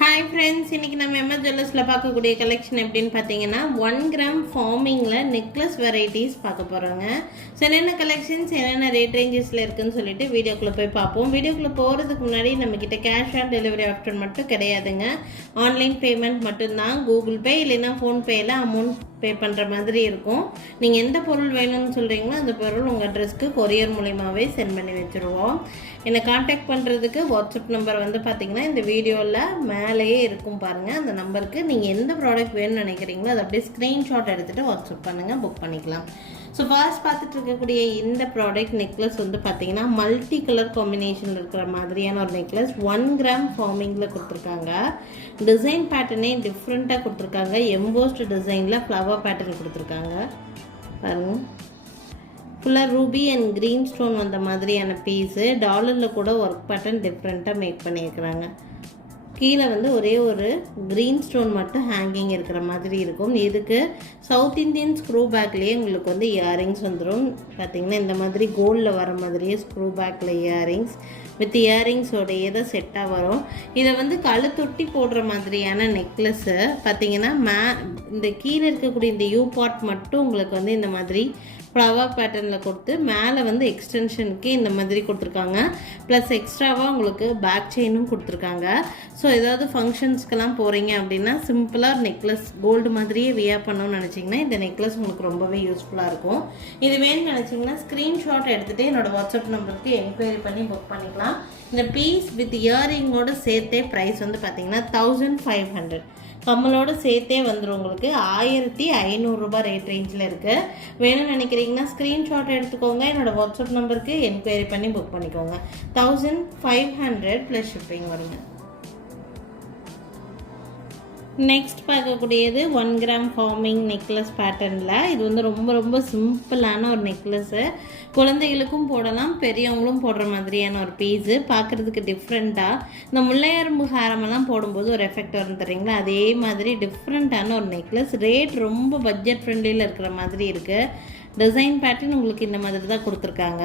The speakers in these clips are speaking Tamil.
ஹாய் ஃப்ரெண்ட்ஸ், இன்றைக்கி நம்ம எம்எஸ் ஜுவல்லர்ஸில் பார்க்கக்கூடிய கலெக்ஷன் எப்படின்னு பார்த்தீங்கன்னா 1 கிராம் ஃபார்மிங்கில் நெக்லஸ் வெரைட்டிஸ் பார்க்க போகிறோங்க. ஸோ என்னென்ன கலெக்ஷன்ஸ் என்னென்ன ரேட் ரேஞ்சஸில் இருக்குதுன்னு சொல்லிட்டு வீடியோக்குள்ளே போய் பார்ப்போம். வீடியோக்குள்ளே போகிறதுக்கு முன்னாடி நம்மக்கிட்ட கேஷ் ஆன் டெலிவரி ஆப்ஷன் மட்டும் கிடையாதுங்க. ஆன்லைன் பேமெண்ட் மட்டும்தான். கூகுள் பே இல்லைன்னா ஃபோன்பேயில் அமௌண்ட் பே பண்ணுற மாதிரி இருக்கும். நீங்கள் எந்த பொருள் வேணும்னு சொல்கிறீங்களோ அந்த பொருள் உங்கள் அட்ரஸ்க்கு கொரியர் மூலியமாகவே சென்ட் பண்ணி வச்சுருவோம். என்னை காண்டாக்ட் பண்ணுறதுக்கு வாட்ஸ்அப் நம்பர் வந்து பார்த்திங்கன்னா இந்த வீடியோவில் மேலேயே இருக்கும் பாருங்கள். அந்த நம்பருக்கு நீங்கள் எந்த ப்ராடக்ட் வேணும்னு நினைக்கிறீங்களோ அதை அப்படியே ஸ்க்ரீன்ஷாட் எடுத்துகிட்டு வாட்ஸ்அப் பண்ணுங்கள், புக் பண்ணிக்கலாம். ஸோ ஃபர்ஸ்ட் பார்த்துட்டு இருக்கக்கூடிய இந்த ப்ராடக்ட் நெக்லஸ் வந்து பார்த்திங்கன்னா மல்டி கலர் காம்பினேஷன் இருக்கிற மாதிரியான ஒரு நெக்லஸ் 1 கிராம் ஃபார்மிங்கில் கொடுத்துருக்காங்க. டிசைன் பேட்டர்னே டிஃப்ரெண்ட்டாக கொடுத்துருக்காங்க. எம்போஸ்ட் டிசைனில் ஃப்ளவர் பேட்டர்ன் கொடுத்துருக்காங்க பாருங்கள். ஃபுல்லாக ரூபி அண்ட் க்ரீன் ஸ்டோன் வந்த மாதிரியான பீஸு. டாலரில் கூட ஒர்க் பேட்டர்ன் டிஃப்ரெண்ட்டாக மேக் பண்ணியிருக்கிறாங்க. கீழே வந்து ஒரே ஒரு க்ரீன் ஸ்டோன் மட்டும் ஹேங்கிங் இருக்கிற மாதிரி இருக்கும். இதுக்கு சவுத் இந்தியன் ஸ்க்ரூ பேக்லேயே உங்களுக்கு வந்து இயரிங்ஸ் வந்துடும். பார்த்திங்கன்னா இந்த மாதிரி கோல்டில் வர மாதிரியே ஸ்க்ரூ பேக்கில் இயரிங்ஸ் வித் இயரிங்ஸோடையே தான் செட்டாக வரும். இதை வந்து கழுத்தொட்டி போடுற மாதிரியான நெக்லஸ்ஸு பார்த்திங்கன்னா இந்த கீழே இருக்கக்கூடிய இந்த யூ பார்ட் மட்டும் உங்களுக்கு வந்து இந்த மாதிரி ஃப்ளவர் பேட்டர்னில் கொடுத்து மேலே வந்து எக்ஸ்டென்ஷனுக்கு இந்த மாதிரி கொடுத்துருக்காங்க. ப்ளஸ் எக்ஸ்ட்ராவாக உங்களுக்கு பேக் செயினும் கொடுத்துருக்காங்க. ஸோ ஏதாவது ஃபங்க்ஷன்ஸ்க்கெல்லாம் போகிறீங்க அப்படின்னா சிம்பிளாக நெக்லஸ் கோல்டு மாதிரியே வியர் பண்ணணும்னு நினச்சிங்கன்னா இந்த நெக்லஸ் உங்களுக்கு ரொம்பவே யூஸ்ஃபுல்லாக இருக்கும். இது வேணும்னு நினச்சிங்கன்னா ஸ்க்ரீன்ஷாட் எடுத்துகிட்டு என்னோடய வாட்ஸ்அப் நம்பருக்கு என்கொயரி பண்ணி புக் பண்ணிக்கலாம். இந்த பீஸ் வித் இயரிங்கோடு சேர்த்தே ப்ரைஸ் வந்து பார்த்திங்கன்னா 1500. கம்மலோடு சேர்த்தே வந்துடும் உங்களுக்கு 1500 ரூபாய் ரேட் ரேஞ்சில் இருக்குது. வேணும்னு நினைக்கிறீங்கன்னா ஸ்க்ரீன்ஷாட் எடுத்துக்கோங்க. என்னோடய வாட்ஸ்அப் நம்பருக்கு என்கொயரி பண்ணி புக் பண்ணிக்கோங்க. 1500 ப்ளஸ் ஷிப்பிங் வருங்க. நெக்ஸ்ட் பார்க்கக்கூடியது 1 கிராம் ஃபார்மிங் நெக்லஸ் பேட்டர்னில். இது வந்து ரொம்ப ரொம்ப சிம்பிளான ஒரு நெக்லஸ்ஸு. குழந்தைகளுக்கும் போடலாம், பெரியவங்களும் போடுற மாதிரியான ஒரு பீஸு. பார்க்குறதுக்கு டிஃப்ரெண்ட்டாக இந்த முல்லையரும்பு ஹாரமெல்லாம் போடும்போது ஒரு எஃபெக்ட் வரும் தெரியுங்களா, அதே மாதிரி டிஃப்ரெண்ட்டான ஒரு நெக்லஸ். ரேட் ரொம்ப பட்ஜெட் ஃப்ரெண்ட்லியில் இருக்கிற மாதிரி இருக்குது. டிசைன் பேட்டர்ன் உங்களுக்கு இந்த மாதிரி தான் கொடுத்துருக்காங்க.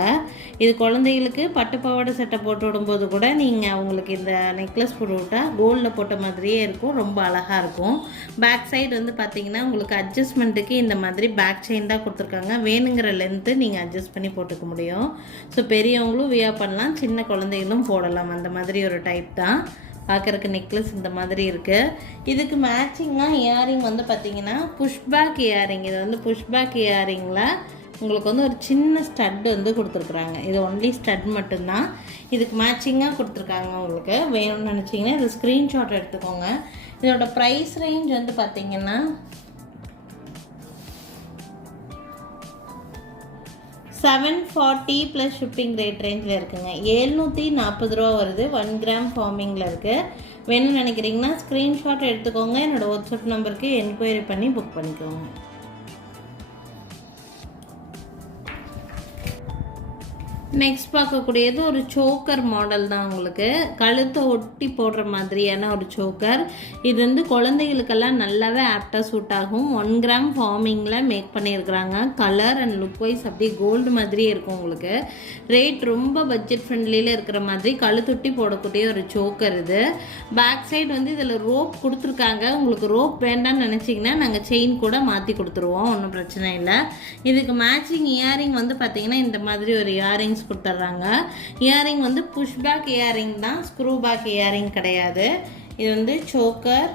இது குழந்தைகளுக்கு பட்டு பாவாடை சட்டை போட்டு விடும்போது கூட நீங்கள் அவங்களுக்கு இந்த நெக்லஸ் போட்டு விட்டால் கோல்டில் போட்ட மாதிரியே இருக்கும், ரொம்ப அழகாக இருக்கும். பேக் சைடு வந்து பார்த்திங்கன்னா உங்களுக்கு அட்ஜஸ்ட்மெண்ட்டுக்கு இந்த மாதிரி பேக் செயின் தான் கொடுத்துருக்காங்க. வேணுங்கிற லென்த்து நீங்கள் அட்ஜஸ்ட் பண்ணி போட்டுக்க முடியும். ஸோ பெரியவங்களும் வியர் பண்ணலாம், சின்ன குழந்தைகளும் போடலாம். அந்த மாதிரி ஒரு டைப் தான். பார்க்குறக்கு நெக்லஸ் இந்த மாதிரி இருக்குது. இதுக்கு மேட்சிங்காக இயரிங் வந்து பார்த்திங்கன்னா புஷ்பேக் இயரிங். இது வந்து புஷ்பேக் இயரிங்கில் உங்களுக்கு வந்து ஒரு சின்ன ஸ்டட் வந்து கொடுத்துருக்குறாங்க. இது ஒன்லி ஸ்டட் மட்டும்தான். இதுக்கு மேட்சிங்காக கொடுத்துருக்காங்க. உங்களுக்கு வேணும்னு நினச்சிங்கன்னா இது ஸ்க்ரீன்ஷாட் எடுத்துக்கோங்க. இதோட ப்ரைஸ் ரேஞ்ச் வந்து பார்த்திங்கன்னா 740 ப்ளஸ் ஷிப்பிங் ரேட் ரேஞ்சில் இருக்குங்க. 740 ரூபா வருது. 1 கிராம் ஃபார்மிங்கில் இருக்குது. வேணும்னு நினைக்கிறீங்கன்னா ஸ்க்ரீன்ஷாட் எடுத்துக்கோங்க. என்னோடய வாட்ஸ்அப் நம்பருக்கு என்கொயரி பண்ணி புக் பண்ணிக்கோங்க. நெக்ஸ்ட் பார்க்கக்கூடியது ஒரு சோக்கர் மாடல் தான். உங்களுக்கு கழுத்தை ஒட்டி போடுற மாதிரியான ஒரு சோக்கர். இது வந்து குழந்தைகளுக்கெல்லாம் நல்லாவே ஆப்டாக சூட் ஆகும். 1 கிராம் ஃபார்மிங்கில் மேக் பண்ணியிருக்கிறாங்க. கலர் அண்ட் லுக் வைஸ் அப்படியே கோல்டு மாதிரியே இருக்கும். உங்களுக்கு ரேட் ரொம்ப பட்ஜெட் ஃப்ரெண்ட்லியில் இருக்கிற மாதிரி கழுத்தொட்டி போடக்கூடிய ஒரு சோக்கர் இது. பேக் சைடு வந்து இதில் ரோப் கொடுத்துருக்காங்க. உங்களுக்கு ரோப் வேண்டாம்னு நினச்சிங்கன்னா நாங்கள் செயின் கூட மாற்றி கொடுத்துருவோம், ஒன்றும் பிரச்சனை இல்லை. இதுக்கு மேட்சிங் இயரிங் வந்து பார்த்திங்கன்னா இந்த மாதிரி ஒரு இயரிங்ஸ் கொடுத்துட்றாங்க. இயரிங் வந்து புஷ்பேக் இயரிங் தான், ஸ்க்ரூ பேக் இயரிங் கிடையாது. இது வந்து சோக்கர்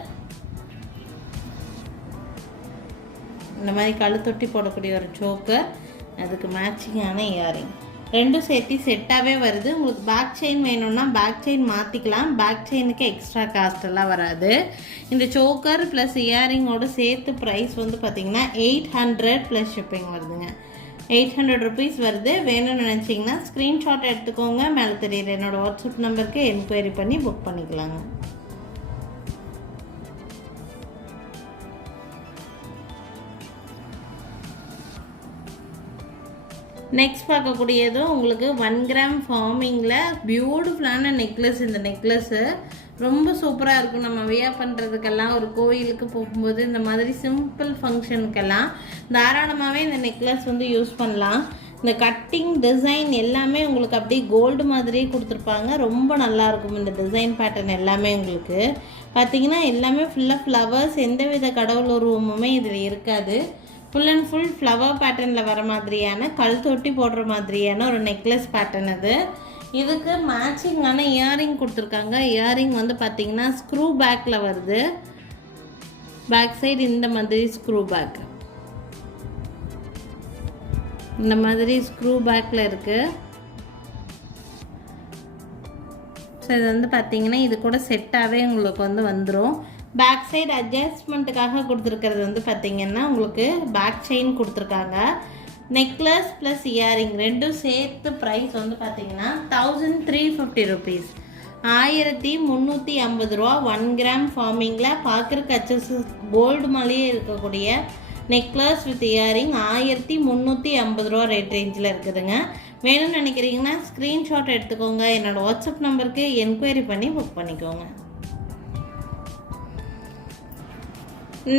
இந்த மாதிரி கழுத்தொட்டி போடக்கூடிய ஒரு சோக்கர், அதுக்கு மேட்சிங்கான இயரிங் ரெண்டும் சேர்த்து செட்டாகவே வருது. உங்களுக்கு பேக் செயின் வேணும்னா பேக் செயின் மாற்றிக்கலாம். பேக் செயினுக்கு எக்ஸ்ட்ரா காஸ்ட் எல்லாம் வராது. இந்த சோக்கர் ப்ளஸ் இயரிங்கோடு சேர்த்து ப்ரைஸ் வந்து பார்த்திங்கன்னா 800 ப்ளஸ் ஷிப்பிங் வருதுங்க. 800 ருபீஸ் வருது. வேணும்னு நினச்சிங்கன்னா ஸ்க்ரீன்ஷாட் எடுத்துக்கோங்க. மேலே தெரியுற என்னோடய வாட்ஸ்அப் நம்பருக்கு என்கொயரி பண்ணி புக் பண்ணிக்கலாங்க. நெக்ஸ்ட் பார்க்கக்கூடியதும் உங்களுக்கு 1 கிராம் ஃபார்மிங்கில் பியூட்டிஃபுல்லான நெக்லஸ். இந்த நெக்லஸ்ஸு ரொம்ப சூப்பராக இருக்கும். நம்ம வியர் பண்ணுறதுக்கெல்லாம் ஒரு கோயிலுக்கு போகும்போது இந்த மாதிரி சிம்பிள் ஃபங்க்ஷனுக்கெல்லாம் தாராளமாகவே இந்த நெக்லஸ் வந்து யூஸ் பண்ணலாம். இந்த கட்டிங் டிசைன் எல்லாமே உங்களுக்கு அப்படியே கோல்டு மாதிரியே கொடுத்துருப்பாங்க. ரொம்ப நல்லாயிருக்கும் இந்த டிசைன் பேட்டர்ன் எல்லாமே. உங்களுக்கு பார்த்திங்கன்னா எல்லாமே ஃபுல்லாக ஃப்ளவர்ஸ், எந்தவித கடவுள் உருவமுமே இதில் இருக்காது. ஃபுல் அண்ட் ஃபுல் ஃப்ளவர் பேட்டர்னில் வர மாதிரியான கல் தொட்டி போடுற மாதிரியான ஒரு நெக்லஸ் பேட்டர்ன் அது. இதுக்கு மேட்சிங்கான இயரிங் கொடுத்துருக்காங்க. இயரிங் வந்து பார்த்திங்கன்னா ஸ்க்ரூ பேக்கில் வருது. பேக் சைடு இந்த மாதிரி ஸ்க்ரூ பேக், இந்த மாதிரி ஸ்க்ரூ பேக்கில் இருக்குது. ஸோ இது வந்து பார்த்திங்கன்னா இது கூட செட்டாகவே உங்களுக்கு வந்து வந்துடும். பேக் சைடு அட்ஜஸ்ட்மெண்ட்டுக்காக கொடுத்துருக்கிறது வந்து பார்த்திங்கன்னா உங்களுக்கு பேக் செயின் கொடுத்துருக்காங்க. நெக்லஸ் ப்ளஸ் இயரிங் ரெண்டும் சேர்த்து ப்ரைஸ் வந்து பார்த்திங்கன்னா 1350 ருபீஸ், 1350 ரூபா. 1 கிராம் ஃபார்மிங்கில் பார்க்குறக்கு அச்சஸ் கோல்டு மாதிரியே இருக்கக்கூடிய நெக்லஸ் வித் இயரிங் 1350 ரூபா ரேட் ரேஞ்சில் இருக்குதுங்க. வேணும்னு நினைக்கிறீங்கன்னா ஸ்க்ரீன்ஷாட் எடுத்துக்கோங்க. என்னோடய வாட்ஸ்அப் நம்பருக்கு என்கொயரி பண்ணி புக் பண்ணிக்கோங்க.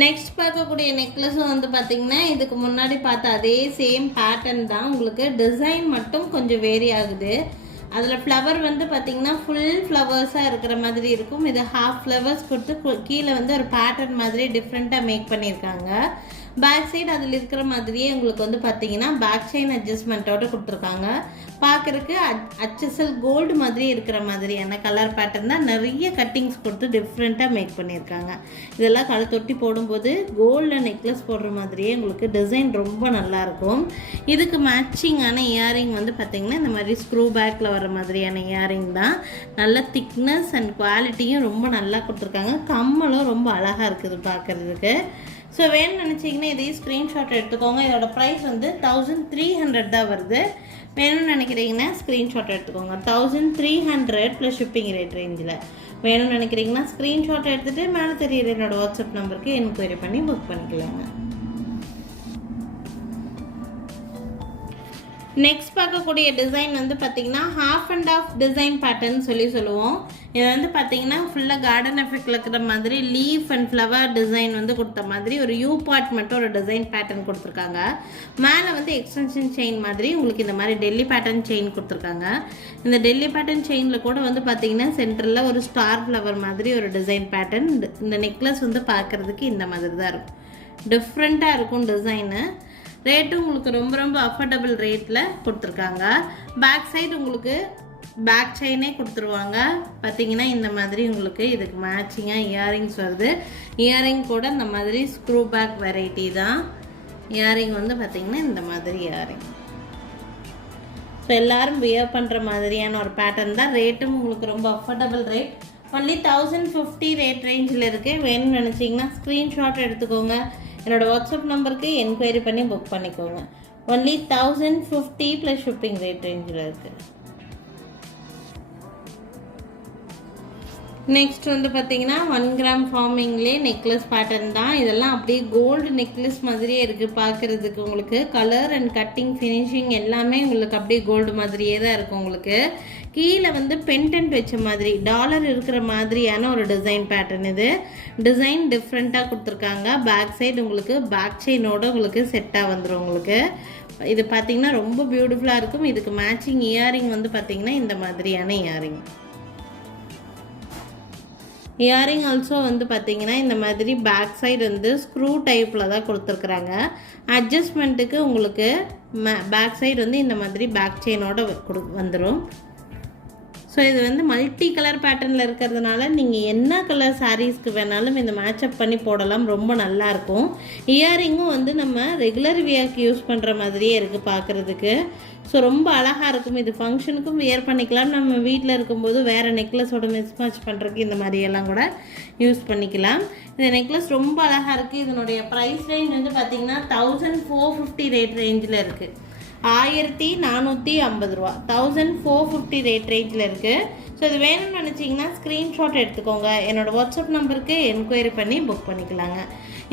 நெக்ஸ்ட் பார்க்கக்கூடிய நெக்லஸும் வந்து பார்த்திங்கன்னா இதுக்கு முன்னாடி பார்த்த அதே சேம் பேட்டர்ன் தான். உங்களுக்கு டிசைன் மட்டும் கொஞ்சம் வேரி ஆகுது. அதில் ஃப்ளவர் வந்து பார்த்திங்கன்னா ஃபுல் ஃப்ளவர்ஸாக இருக்கிற மாதிரி இருக்கும். இது ஹாஃப் ஃப்ளவர்ஸ் கொடுத்து கீழே வந்து ஒரு பேட்டர்ன் மாதிரி டிஃப்ரெண்ட்டாக மேக் பண்ணியிருக்காங்க. பேக் சைடு அதில் இருக்கிற மாதிரியே உங்களுக்கு வந்து பார்த்திங்கன்னா பேக் செயின் அட்ஜஸ்ட்மெண்ட்டோடு கொடுத்துருக்காங்க. பார்க்குறக்கு HSL கோல்டு மாதிரி இருக்கிற மாதிரியான கலர் பேட்டர்ன் தான். நிறைய கட்டிங்ஸ் கொடுத்து டிஃப்ரெண்ட்டாக மேக் பண்ணியிருக்காங்க. இதெல்லாம் கழு தொட்டி போடும்போது கோல்டில் நெக்லஸ் போடுற மாதிரியே உங்களுக்கு டிசைன் ரொம்ப நல்லாயிருக்கும். இதுக்கு மேட்சிங்கான இயரிங் வந்து பார்த்திங்கன்னா இந்த மாதிரி ஸ்க்ரூ பேக்கில் வர மாதிரியான இயரிங் தான். நல்ல திக்னஸ் அண்ட் குவாலிட்டியும் ரொம்ப நல்லா கொடுத்துருக்காங்க. கம்மலும் ரொம்ப அழகாக இருக்குது பார்க்குறதுக்கு. ஸோ வேணும்னு நினச்சிங்கன்னா இதையும் ஸ்க்ரீன்ஷாட் எடுத்துக்கோங்க. இதோட ப்ரைஸ் வந்து 1300 தான் வருது. வேணும்னு நினைக்கிறீங்கன்னா ஸ்க்ரீன்ஷாட் எடுத்துக்கோங்க. 1300 ப்ளஸ் ஷிப்பிங் ரேட் ரேஞ்சில் வேணும்னு நினைக்கிறீங்கன்னா ஸ்க்ரீன்ஷாட் எடுத்துகிட்டு மேலே தெரியுற என்னோடய வாட்ஸ்அப் நம்பருக்கு என்கொயரி பண்ணி புக் பண்ணிக்கலாங்க. நெக்ஸ்ட் பார்க்கக்கூடிய டிசைன் வந்து பார்த்திங்கன்னா half and half design pattern சொல்லுவோம். இது வந்து பார்த்திங்கன்னா ஃபுல்லாக கார்டன் எஃபெக்டில் இருக்கிற மாதிரி லீஃப் அண்ட் ஃப்ளவர் டிசைன் வந்து கொடுத்த மாதிரி ஒரு யூ பார்ட் மட்டும் ஒரு டிசைன் பேட்டர்ன் கொடுத்துருக்காங்க. மேலே வந்து எக்ஸ்டென்ஷன் செயின் மாதிரி உங்களுக்கு இந்த மாதிரி டெல்லி பேட்டர்ன் செயின் கொடுத்துருக்காங்க. இந்த டெல்லி பேட்டர்ன் செயினில் கூட வந்து பார்த்திங்கன்னா சென்டரில் ஒரு ஸ்டார் ஃப்ளவர் மாதிரி ஒரு டிசைன் பேட்டர்ன். இந்த நெக்லஸ் வந்து பார்க்குறதுக்கு இந்த மாதிரி தான் இருக்கும். டிஃப்ரெண்ட்டாக இருக்கும் டிசைனு. ரேட்டும் உங்களுக்கு ரொம்ப ரொம்ப அஃபோர்டபுள் ரேட்டில் கொடுத்துருக்காங்க. பேக் சைடு உங்களுக்கு பேக் செயினே கொடுத்துருவாங்க. பார்த்தீங்கன்னா இந்த மாதிரி உங்களுக்கு இதுக்கு மேட்சிங்காக இயரிங்ஸ் வருது. இயரிங் கூட இந்த மாதிரி ஸ்க்ரூ பேக் வெரைட்டி தான். இயரிங் வந்து பார்த்திங்கன்னா இந்த மாதிரி இயரிங். ஸோ எல்லோரும் வியர் பண்ணுற மாதிரியான ஒரு பேட்டர்ன் தான். ரேட்டும் உங்களுக்கு ரொம்ப அஃபோர்டபுள் ரேட். ஒன்லி 1050 ரேட் ரேஞ்சில் இருக்குது. வேணும்னு நினச்சிங்கன்னா ஸ்க்ரீன்ஷாட் எடுத்துக்கோங்க. என்னோடய வாட்ஸ்அப் நம்பருக்கு என்கொயரி பண்ணி புக் பண்ணிக்கோங்க. ஒன்லி 1050 ப்ளஸ் ஷிப்பிங் ரேட் ரேஞ்சில் இருக்குது. நெக்ஸ்ட் வந்து பார்த்திங்கன்னா 1 கிராம் ஃபார்மிங்லேயே நெக்லஸ் பேட்டர்ன் தான். இதெல்லாம் அப்படியே கோல்டு நெக்லஸ் மாதிரியே இருக்குது பார்க்குறதுக்கு. உங்களுக்கு கலர் அண்ட் கட்டிங் ஃபினிஷிங் எல்லாமே உங்களுக்கு அப்படியே கோல்டு மாதிரியே தான் இருக்கும். உங்களுக்கு கீழே வந்து பென்டென்ட் வச்ச மாதிரி டாலர் இருக்கிற மாதிரியான ஒரு டிசைன் பேட்டர்ன். இது டிசைன் டிஃப்ரெண்ட்டாக கொடுத்துருக்காங்க. பேக் சைடு உங்களுக்கு பேக் செயினோட உங்களுக்கு செட்டாக வந்துடும். உங்களுக்கு இது பார்த்திங்கன்னா ரொம்ப பியூட்டிஃபுல்லாக இருக்கும். இதுக்கு மேட்சிங் இயரிங் வந்து பார்த்திங்கன்னா இந்த மாதிரியான இயரிங். இயரிங் ஆல்சோ வந்து பார்த்திங்கன்னா இந்த மாதிரி பேக் சைடு வந்து ஸ்க்ரூ டைப்பில் தான் கொடுத்துருக்குறாங்க. அட்ஜஸ்ட்மெண்ட்டுக்கு உங்களுக்கு பேக் சைடு வந்து இந்த மாதிரி பேக் செயினோட வந்துடும். ஸோ இது வந்து மல்டி கலர் பேட்டர்னில் இருக்கிறதுனால நீங்கள் என்ன கலர் சாரீஸ்க்கு வேணாலும் இந்த மேட்சப் பண்ணி போடலாம். ரொம்ப நல்லாயிருக்கும். இயரிங்கும் வந்து நம்ம ரெகுலர் வியர்க்கு யூஸ் பண்ணுற மாதிரியே இருக்குது பார்க்குறதுக்கு. ஸோ ரொம்ப அழகாக இருக்கும். இது ஃபங்க்ஷனுக்கும் வியர் பண்ணிக்கலாம். நம்ம வீட்டில் இருக்கும்போது வேறு நெக்லஸோட மிஸ்மேட்ச் பண்ணுறதுக்கு இந்த மாதிரியெல்லாம் கூட யூஸ் பண்ணிக்கலாம். இந்த நெக்லஸ் ரொம்ப அழகாக இருக்குது. இதனுடைய ப்ரைஸ் ரேஞ்ச் வந்து பார்த்திங்கன்னா 1450 ரேட் ரேஞ்சில் இருக்குது. 1450 ரூபா, 1450 ரேட் ரேஞ்சில் இருக்குது. ஸோ இது வேணும்னு நினச்சிங்கன்னா ஸ்க்ரீன்ஷாட் எடுத்துக்கோங்க. என்னோடய வாட்ஸ்அப் நம்பருக்கு என்கொயரி பண்ணி புக் பண்ணிக்கலாங்க.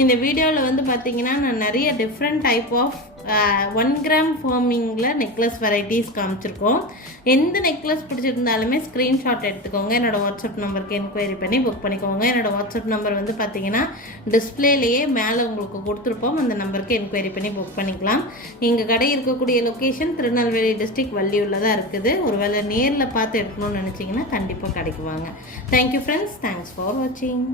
இந்த வீடியோவில் வந்து பார்த்திங்கன்னா நான் நிறைய டிஃப்ரெண்ட் டைப் ஆஃப் 1 கிராம் ஃபார்மிங்கில் நெக்லஸ் வெரைட்டிஸ் காமிச்சிருக்கோம். எந்த நெக்லஸ் பிடிச்சிருந்தாலுமே ஸ்க்ரீன்ஷாட் எடுத்துக்கோங்க. என்னோடய வாட்ஸ்அப் நம்பருக்கு என்கொயரி பண்ணி புக் பண்ணிக்கோங்க. என்னோடய வாட்ஸ்அப் நம்பர் வந்து பார்த்தீங்கன்னா டிஸ்பிளேலேயே மேலே உங்களுக்கு கொடுத்துருப்போம். அந்த நம்பருக்கு என்கொயரி பண்ணி புக் பண்ணிக்கலாம். எங்கள் கடை இருக்கக்கூடிய லொக்கேஷன் திருநெல்வேலி டிஸ்ட்ரிக்ட் வள்ளியூரில் தான் இருக்குது. ஒருவேளை நேரில் பார்த்து எடுக்கணும்னு நினச்சிங்கன்னா கண்டிப்பாக கடைக்கு வாங்க. Thank you friends. தேங்க்ஸ் ஃபார் வாட்சிங்.